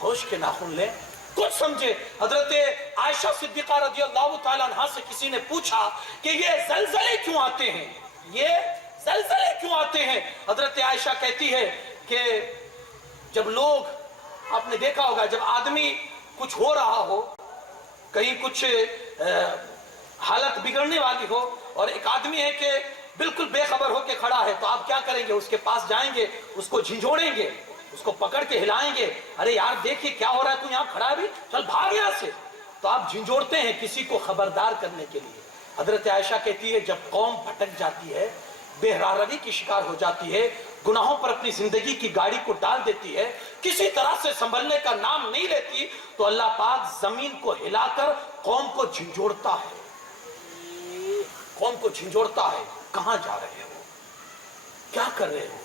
ہوش کے ناخن لیں, کچھ سمجھے. حضرت عائشہ صدیقہ رضی اللہ تعالیٰ عنہا سے کسی نے پوچھا کہ یہ زلزلے کیوں آتے ہیں, یہ زلزلے کیوں آتے ہیں؟ حضرت عائشہ کہتی ہے کہ جب لوگ, آپ نے دیکھا ہوگا جب آدمی کچھ ہو رہا ہو, کہیں کچھ حالت بگڑنے والی ہو, اور ایک آدمی ہے کہ بالکل بے خبر ہو کے کھڑا ہے, تو آپ کیا کریں گے؟ اس کے پاس جائیں گے, اس کو جھنجھوڑیں گے, اس کو پکڑ کے ہلائیں گے. ارے یار دیکھیے کیا ہو رہا ہے, تو یہاں کھڑا ہے بھی, چل بھاگ یہاں سے. تو آپ جھنجھوڑتے ہیں کسی کو خبردار کرنے کے لیے. حضرت عائشہ کہتی ہے جب قوم بھٹک جاتی ہے, بے-راروی کی شکار ہو جاتی ہے, گناہوں پر اپنی زندگی کی گاڑی کو ڈال دیتی ہے, کسی طرح سے سنبھلنے کا نام نہیں لیتی, تو اللہ پاک زمین کو ہلا کر قوم کو جھنجھوڑتا ہے. قوم کو جھنجھوڑتا ہے. کہاں جا رہے ہو, کیا کر رہے ہو,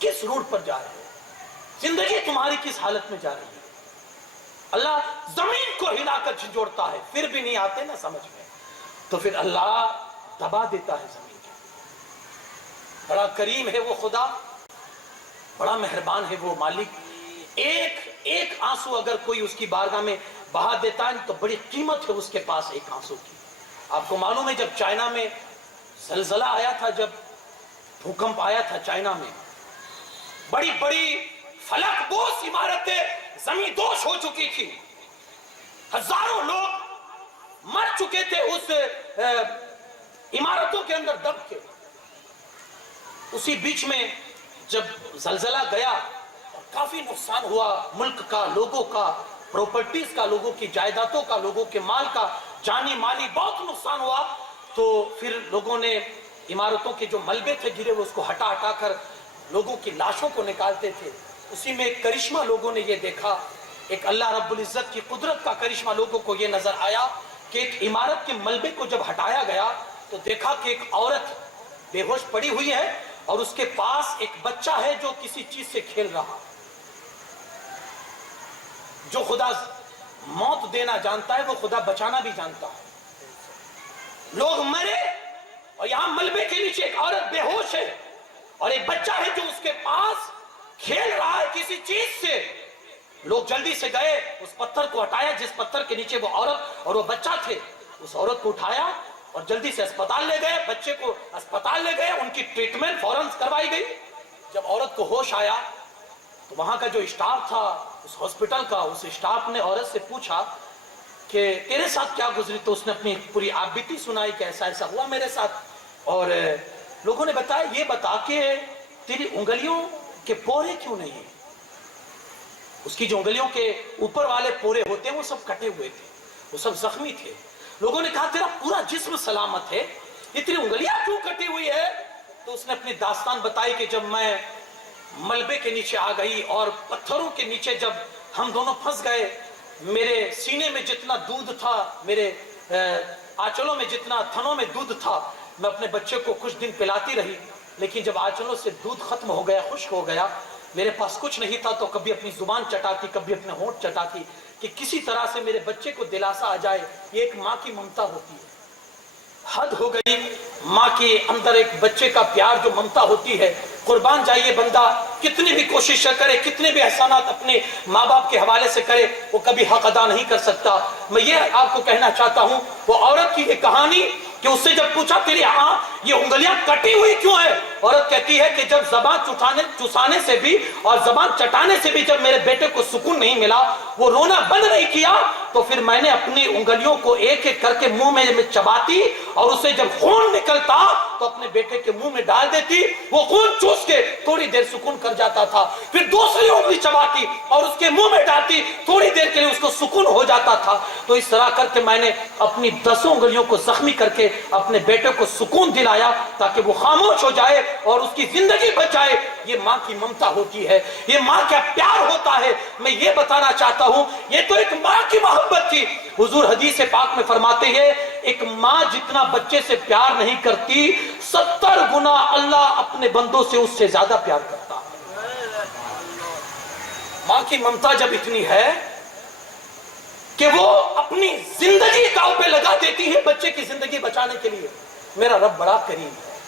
کس روڈ پر جا رہے ہو, زندگی تمہاری کس حالت میں جا رہی ہے؟ اللہ زمین کو ہلا کر جھنجھوڑتا ہے, پھر بھی نہیں آتے نا سمجھ میں, تو پھر اللہ دبا دیتا ہے زمین کو. بڑا کریم ہے وہ خدا, بڑا مہربان ہے وہ مالک. ایک آنسو اگر کوئی اس کی بارگاہ میں بہا دیتا ہے تو بڑی قیمت ہے اس کے پاس ایک آنسو کی. آپ کو معلوم ہے جب چائنا میں زلزلہ آیا تھا, جب بھوکمپ آیا تھا چائنا میں, بڑی بڑی فلک بوس عمارتیں زمین دوش ہو چکی تھی, ہزاروں لوگ مر چکے تھے اس عمارتوں کے اندر دب کے. اسی بیچ میں جب زلزلہ گیا اور کافی نقصان ہوا ملک کا, لوگوں کا, پراپرٹیز کا, لوگوں کی جائیدادوں کا, لوگوں کے مال کا, جانی مالی بہت نقصان ہوا, تو پھر لوگوں نے عمارتوں کے جو ملبے تھے گرے وہ اس کو ہٹا ہٹا کر لوگوں کی لاشوں کو نکالتے تھے. اسی میں ایک کرشمہ لوگوں نے یہ دیکھا, ایک اللہ رب العزت کی قدرت کا کرشمہ لوگوں کو یہ نظر آیا کہ ایک عمارت کے ملبے کو جب ہٹایا گیا تو دیکھا کہ ایک عورت بے ہوش پڑی ہوئی ہے اور اس کے پاس ایک بچہ ہے جو کسی چیز سے کھیل رہا. جو خدا موت دینا جانتا ہے وہ خدا بچانا بھی جانتا ہے. لوگ مرے اور یہاں ملبے کے نیچے ایک عورت بے ہوش ہے اور ایک بچہ ہے جو اس کے پاس کھیل رہا ہے کسی چیز سے. لوگ جلدی سے گئے, اس پتھر کو ہٹایا جس پتھر کے نیچے وہ عورت اور وہ بچہ تھے. اس عورت کو اٹھایا اور جلدی سے اسپتال لے گئے, بچے کو اسپتال لے گئے, ان کی ٹریٹمنٹ فوراً کروائی گئی. جب عورت کو ہوش آیا تو وہاں کا جو اسٹاف تھا اس ہاسپٹل کا, اس اسٹاف نے عورت سے پوچھا کہ تیرے ساتھ کیا گزری, تو اس نے اپنی پوری آپ بیتی سنائی کہ ایسا ایسا ہوا میرے ساتھ. اور لوگوں نے بتایا یہ بتا کہ تیری انگلیوں کے پورے کیوں نہیں, اس کی جو انگلیوں کے اوپر والے پورے ہوتے ہیں وہ سب کٹے ہوئے تھے, وہ سب زخمی تھے. لوگوں نے کہا تیرا پورا جسم سلامت ہے, اتنی انگلیاں کیوں کٹی ہوئی ہے؟ تو اس نے اپنی داستان بتائی کہ جب میں ملبے کے نیچے آ گئی اور پتھروں کے نیچے جب ہم دونوں پھنس گئے, میرے سینے میں جتنا دودھ تھا, میرے آنچلوں میں جتنا تھنوں میں دودھ تھا, میں اپنے بچے کو کچھ دن پلاتی رہی, لیکن جب آنچلوں سے دودھ ختم ہو گیا, خشک ہو گیا, میرے پاس کچھ نہیں تھا, تو کبھی اپنی زبان چٹاتی, کبھی اپنے ہونٹ چٹاتی کہ کسی طرح سے میرے بچے کو دلاسا آ جائے. یہ ایک ماں کی ممتا ہوتی ہے. حد ہو گئی ماں کے اندر ایک بچے کا پیار جو ممتا ہوتی ہے. قربان جائیے, بندہ کتنی بھی کوشش کرے, کتنے بھی احسانات اپنے ماں باپ کے حوالے سے کرے, وہ کبھی حق ادا نہیں کر سکتا. میں یہ آپ کو کہنا چاہتا ہوں, وہ عورت کی یہ کہانی کہ اس سے جب پوچھا تیری یہ انگلیاں کٹی ہوئی کیوں ہے, عورت کہتی ہے کہ جب زبان چسانے سے بھی اور زبان چٹانے سے بھی جب میرے بیٹے کو سکون نہیں ملا, وہ رونا بند نہیں کیا, تو پھر میں نے اپنی انگلیوں کو ایک ایک کر کے منہ میں چباتی, اور اسے جب خون نکلتا تو اپنے بیٹے کے منہ میں ڈال دیتی, وہ خون چوس کے تھوڑی دیر سکون کر جاتا تھا. پھر دوسری انگلی چباتی اور اس کے منہ میں ڈالتی, تھوڑی دیر کے لیے اس کو سکون ہو جاتا تھا. تو اس طرح کر کے میں نے اپنی 10 انگلیوں کو زخمی کر کے اپنے بیٹے کو سکون دلایا تاکہ وہ خاموش ہو جائے اور اس کی زندگی بچ جائے. یہ ماں کی ممتا ہوتی ہے, یہ ماں کا پیار ہوتا ہے. میں یہ بتانا چاہتا ہوں, یہ تو ایک ماں کی محبت تھی. حضور حدیث پاک میں فرماتے ہیں, ایک ماں جتنا بچے سے پیار نہیں کرتی, 70 گنا اللہ اپنے بندوں سے اس سے زیادہ پیار کرتا. ماں کی ممتا جب اتنی ہے کہ وہ اپنی زندگی داؤ پہ لگا دیتی ہے بچے کی زندگی بچانے کے لیے. میرا رب بڑا کریم ہے,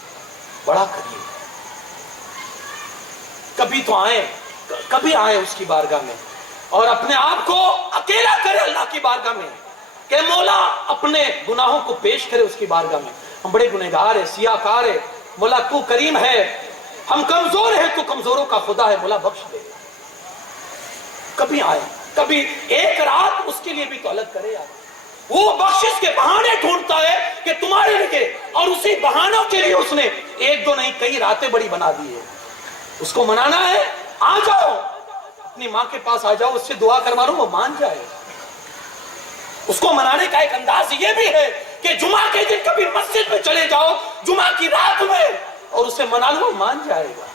بڑا کریم ہے. کبھی آئے اس کی بارگاہ میں اور اپنے آپ کو اکیلا کرے اللہ کی بارگاہ میں کہ مولا اپنے گناہوں کو پیش کرے اس کی بارگاہ میں. ہم بڑے گنہگار ہیں, سیاہ کار ہیں, مولا تو کریم ہے, ہم کمزور ہیں, تو کمزوروں کا خدا ہے, مولا بخش دے. کبھی آئے, کبھی ایک رات اس کے لیے بھی تو الگ کرے یار. وہ بخشش کے بہانے ڈھونڈتا ہے کہ تمہارے لیے, اور اسی بہانوں کے لیے اس نے 1-2 نہیں کئی راتیں بڑی بنا دی ہے. اس کو منانا ہے, آ جاؤ اپنی ماں کے پاس, آ جاؤ, اس سے دعا کروا لو, وہ مان جائے. اس کو منانے کا ایک انداز یہ بھی ہے کہ جمعہ کے دن کبھی مسجد میں چلے جاؤ جمعہ کی رات میں اور اسے منا لو, وہ مان جائے گا.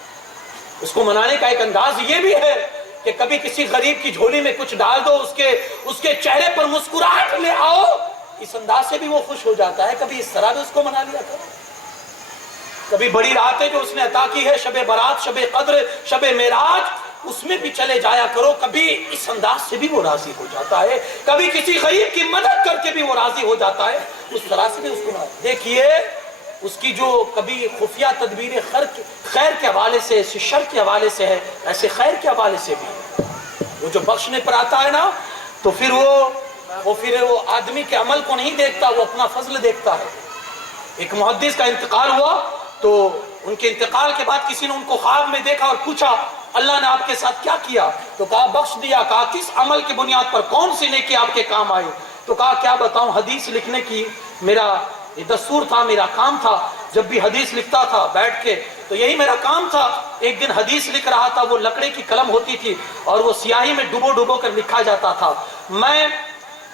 اس کو منانے کا ایک انداز یہ بھی ہے کہ کبھی کسی غریب کی جھولی میں کچھ ڈال دو, اس کے چہرے پر مسکراہٹ لے آؤ, اس انداز سے بھی وہ خوش ہو جاتا ہے. کبھی اس طرح بھی اس کو منا لیا کرو. کبھی بڑی راتیں جو اس نے عطا کی ہے, شب برات, شب قدر, شب معراج, اس میں بھی چلے جایا کرو. کبھی اس انداز سے بھی وہ راضی ہو جاتا ہے, کبھی کسی غریب کی مدد کر کے بھی وہ راضی ہو جاتا ہے, اس طرح سے بھی اس کو دیکھیے. اس کی جو کبھی خفیہ تدبیریں خیر کے حوالے سے, شر کے حوالے سے ہے, ایسے خیر کے حوالے سے بھی. وہ جو بخشنے پر آتا ہے نا, تو پھر وہ آدمی کے عمل کو نہیں دیکھتا, وہ اپنا فضل دیکھتا ہے. ایک محدث کا انتقال ہوا, تو ان کے انتقال کے بعد کسی نے ان کو خواب میں دیکھا اور پوچھا اللہ نے آپ کے ساتھ کیا کیا؟ تو کہا بخش دیا. کہا کس عمل کی بنیاد پر, کون سی نیکی آپ کے کام آئی؟ تو کہا کیا بتاؤں, حدیث لکھنے کی میرا یہ دستور تھا, میرا کام تھا. جب بھی حدیث لکھتا تھا بیٹھ کے تو یہی میرا کام تھا. ایک دن حدیث لکھ رہا تھا, وہ لکڑے کی قلم ہوتی تھی اور وہ سیاہی میں ڈبو کر لکھا جاتا تھا. میں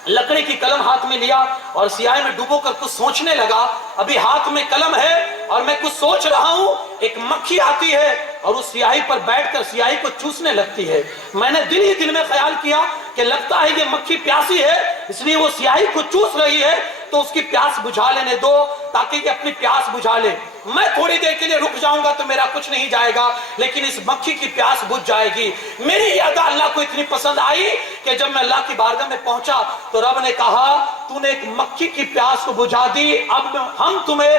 لکڑی کی قلم ہاتھ میں لیا اور سیاہی میں ڈبو کر کچھ سوچنے لگا. ابھی ہاتھ میں قلم ہے اور میں کچھ سوچ رہا ہوں, ایک مکھی آتی ہے اور اس سیاہی پر بیٹھ کر سیاہی کو چوسنے لگتی ہے. میں نے دل ہی دل میں خیال کیا کہ لگتا ہے یہ مکھی پیاسی ہے, اس لیے وہ سیاہی کو چوس رہی ہے, تو اس کی پیاس بجھا لینے دو تاکہ یہ اپنی پیاس بجھا لے. میں تھوڑی دیر کے لیے رک جاؤں گا تو میرا کچھ نہیں جائے گا, لیکن اس مکھی کی پیاس بجھ جائے گی. میری یہ ادا اللہ کو اتنی پسند آئی کہ جب میں اللہ کی بارگاہ میں پہنچا تو رب نے کہا تو نے ایک مکھی کی پیاس کو بجھا دی, اب ہم تمہیں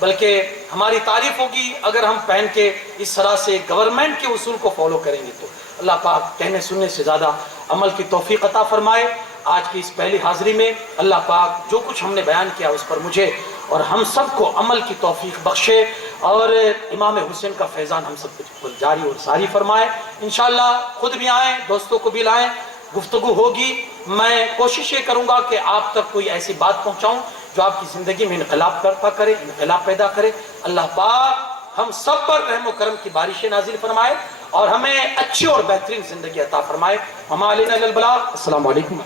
بلکہ ہماری تعریف ہوگی اگر ہم پہن کے اس طرح سے گورنمنٹ کے اصول کو فالو کریں گے تو۔ اللہ پاک کہنے سننے سے زیادہ عمل کی توفیق عطا فرمائے۔ آج کی اس پہلی حاضری میں اللہ پاک جو کچھ ہم نے بیان کیا اس پر مجھے اور ہم سب کو عمل کی توفیق بخشے، اور امام حسین کا فیضان ہم سب کو جاری اور ساری فرمائے۔ انشاءاللہ خود بھی آئیں، دوستوں کو بھی لائیں، گفتگو ہوگی۔ میں کوشش یہ کروں گا کہ آپ تک کوئی ایسی بات پہنچاؤں جو آپ کی زندگی میں انقلاب کرتا کرے، انقلاب پیدا کرے۔ اللہ پاک ہم سب پر رحم و کرم کی بارشیں نازل فرمائے اور ہمیں اچھی اور بہترین زندگی عطا فرمائے۔ وما علینا الا البلاغ۔ السلام علیکم۔